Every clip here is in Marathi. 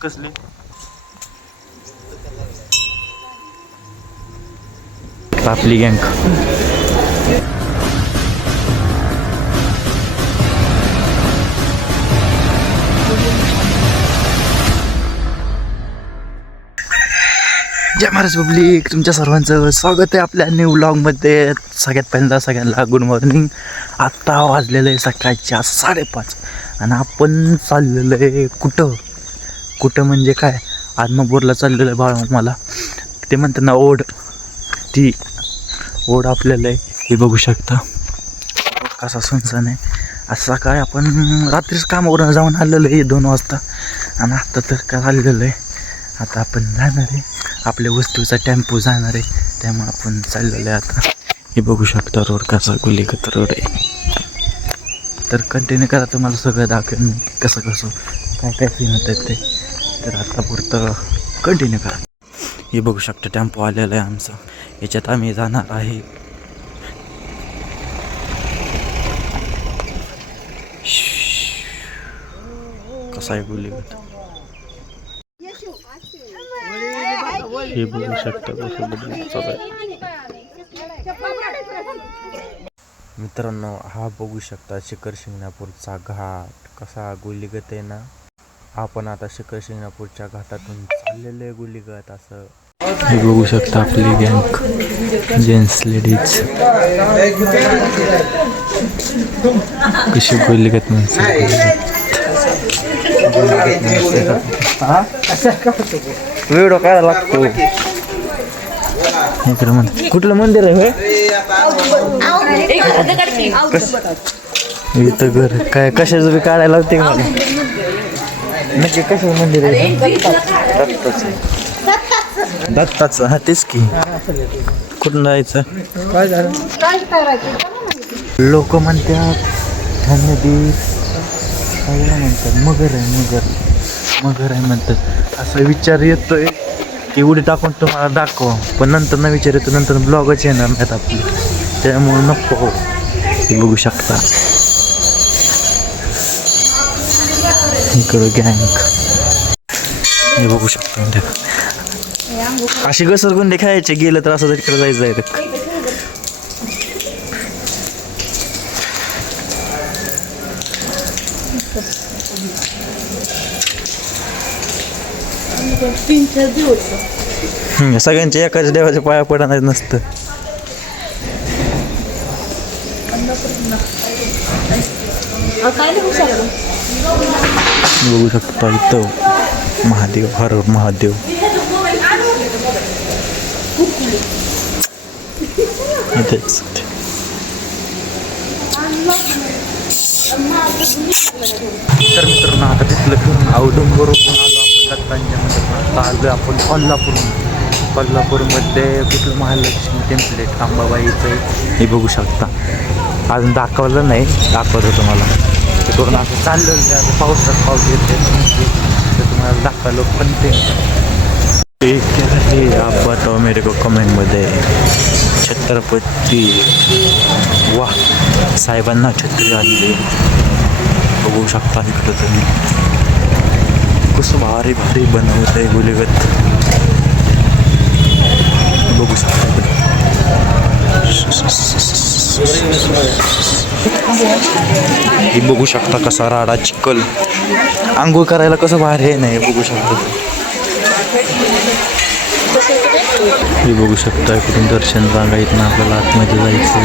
कसले? आपली गँग. जय महाराज पब्लिक तुमच्या सर्वांचं स्वागत आहे आपल्या न्यू व्लॉगमध्ये सगळ्यात पहिल्यांदा सगळ्यांना गुड मॉर्निंग आत्ता वाजलेलं आहे सकाळच्या साडेपाच आणि आपण चाललेलं आहे कुठं? कुठं म्हणजे काय? आदमापूरला चाललेलं आहे बाळा मला. ते म्हणतात ना ओढ. ती ओढ आपल्याला आहे. हे बघू शकता. कसा सुनसान आहे. आज सकाळी आपण रात्रीच कामावरून जाऊन आलेलो आहे दोन वाजता. आणि आता तर काय आलेलं आहे. आता आपण जाणार आहे. आपल्या वस्तूचा टेम्पो जाणार आहे. त्यामुळे आपण चाललेलो आहे आता. हे बघू शकता रोड कसा गुलीगत रोड आहे. तर कंटिन्यू करा तुम्हाला सगळं दाखवून. कसं कसं काय काय सीन होत ते. तर आत्तापुरतं कंटिन्यू करा. हे बघू शकता टेम्पो आलेला आहे आमचा. याच्यात आम्ही जाणार आहे. कसा आहे गुलीगत हे बघू शकता कसं बदल मित्रांनो हा बघू शकता शिखर शिंगणापूरचा घाट. कसा गुलीगत आहे ना? आपण आता शिखर शिंगणापूरच्या घाटातून चाललेलं आहे गुलीगत असं. हे बघू शकता आपली गँग जेंट्स लेडीज कशी गुलीगत व्हिडिओ काय लागतो. इकडं कुठलं मंदिर आहे इथं घर काय कशाचं बी काढायला का? मला नक्की कशाचं मंदिर आहे? दत्ताचं. दत्ताचं. हा तेच की. कुठून जायचं? लोक म्हणतात ह्या नदीत काय म्हणतात? मगर आहे मगर. मगर आहे म्हणतात. असा विचार येतोय की उडी टाकून तुम्हाला दाखव. पण नंतर न विचार येतो नंतर ब्लॉगच येणार नाहीत आपली. त्यामुळे नको. हे बघू शकता. इकडं गँग हे बघू शकतो अशी घसरगुंडे खायचे गेलं तर असं तिकडे जायचं आहे सगळ्यांच्या एकाच देवाच्या पाया पडणार नसतं. बघू शकता इथं महादेव हर महादेव. तेच तर मित्रांनो आता तिथलं फिरून औदुंबरून आलो आपण दत्तांच्या मंदिरात आलो आपण कोल्हापूरहून. कोल्हापूरमध्ये कुठलं महालक्ष्मी टेम्पलेट अंबाबाईचं हे बघू शकता. अजून दाखवलं नाही दाखवतो तुम्हाला. करून असं चाललं आहे, आता पावसात पाऊस येते तर तुम्हाला दाखवलं पण ते. एक आप बताओ मेरे को कमेंटमध्ये. छत्रपती. वा साहेबांना छत्री आणली. बघू शकता इकडं तुम्ही. कसं भारी भारी बनवत आहे गुलेगत बघू शकता इकडं हे बघू शकता कसा राडा चिकल आंघोळ करायला कसं बाहेर हे नाही बघू शकता. हे बघू शकता इकडून दर्शन रांगा इथनं आपल्याला आतमध्ये जायचं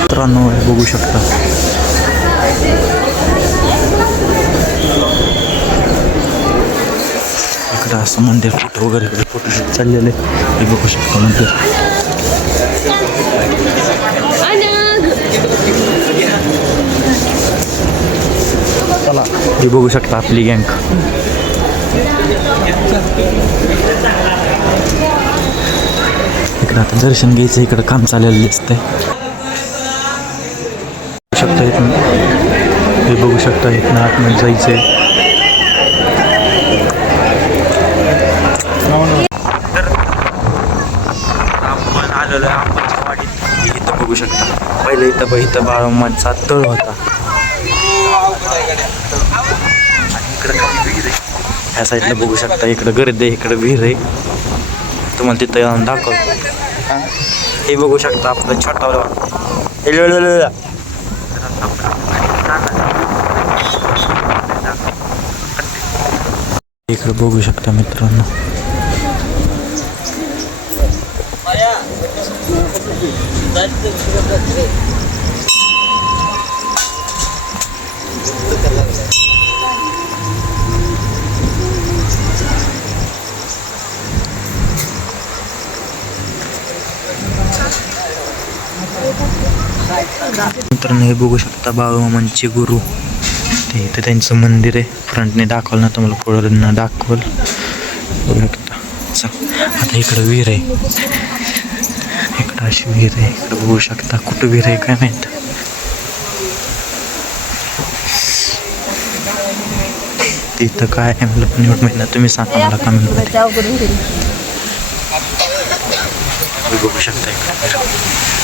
मित्रांनो बघू शकता. इकडं असं मंदिर फोटो वगैरे इकडे फोटोशूट चाललेले हे बघू शकता मंदिर चला हे बघू शकता आपली गँग. इकडं आता दर्शन घ्यायचं इकडं काम चाललेलं दिसतंय. बघू शकता इथून. हे बघू शकता इथनं आतमध्ये जायचंय. आपण आलेलो आहे वाडीत इथं बघू शकता. पहिले इथं ब- इथं बाळमांचा तळ होता आणि इकडं खाली ह्या साईडला बघू शकता इकडं गर्दी आहे इकडं विहीर आहे. तुम्हाला तिथं येऊन दाखव हे? बघू शकता आपलं छोटा इकडं बघू शकता मित्रांनो. मित्रांनो हे बघू शकता बाळूमामांचे गुरु. ते इथं त्यांचं मंदिर आहे. फ्रंटने दाखवलं ना तुम्हाला पुढं दाखवल. बघू शकता. आता इकडं विहीर आहे. इकडं अशी विहीर आहे. इकडं बघू शकता कुठं विहीर आहे काय माहीत. तिथं काय आहे मला पण एवढं माहिती नाही. तुम्ही सांगा मला कमेंटमध्ये बघू शकता इकडं.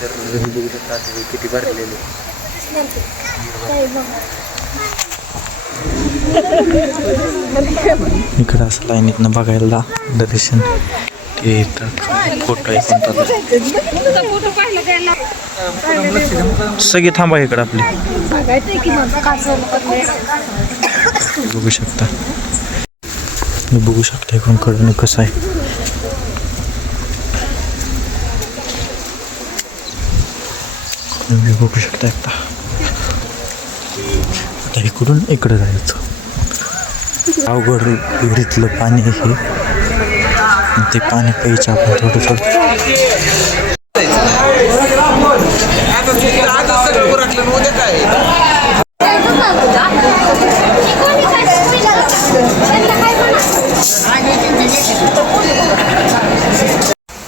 तर हे बघू शकता आता हे किती भरलेले. इकडं असं लाईनीतनं बघायला दर्शन. ते फोटो आहे कोणता तरी. सगळे थांबा इकडं आपले. बघू शकता. बघू शकता इकडून कडून कसं आहे. तुम्ही बघू शकता एकदा आता इकडून इकडं जायचं अवघड विहिरीतलं पाणी हे. ते पाणी प्यायचं आपण थोडं थोडं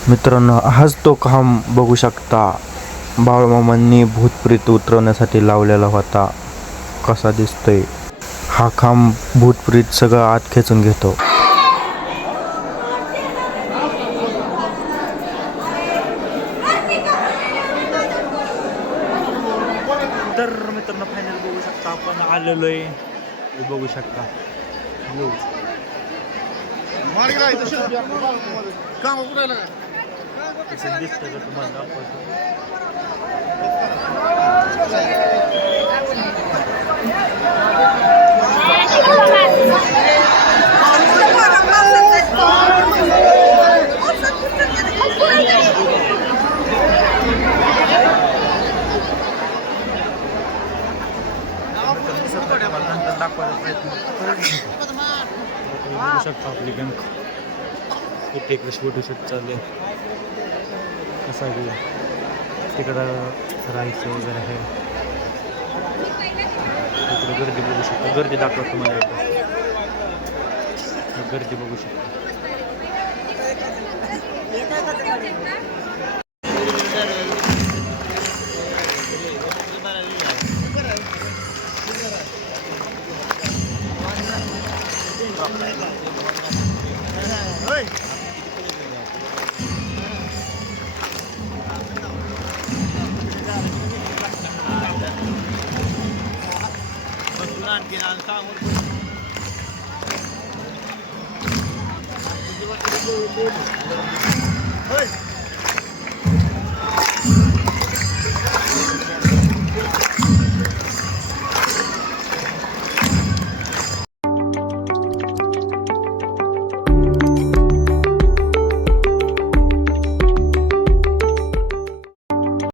मित्रांनो हाच तो काम बघू शकता. बाळमामांनी भूतप्रीत उतरवण्यासाठी लावलेला होता. कसा दिसतोय? हा खांब भूतप्रीत सगळं आत खेचून घेतो. तर मित्रांनो फायनल बघू शकता आपण. आलेलो आहे हे बघू शकता. कसं दिसतं का तुम्हाला दाखवतो दाखवायचा प्रयत्न. बघू शकता आपली बँक हे डेकोरेशन फोटोशूट चालू आहे. कसं आहे तिकडं राहायचं वगैरे आहे. तिकडं गर्दी बघू शकतो. गर्दी दाखवतो तुम्हाला एकदा. गर्दी बघू शकतो. Hey! Thank you.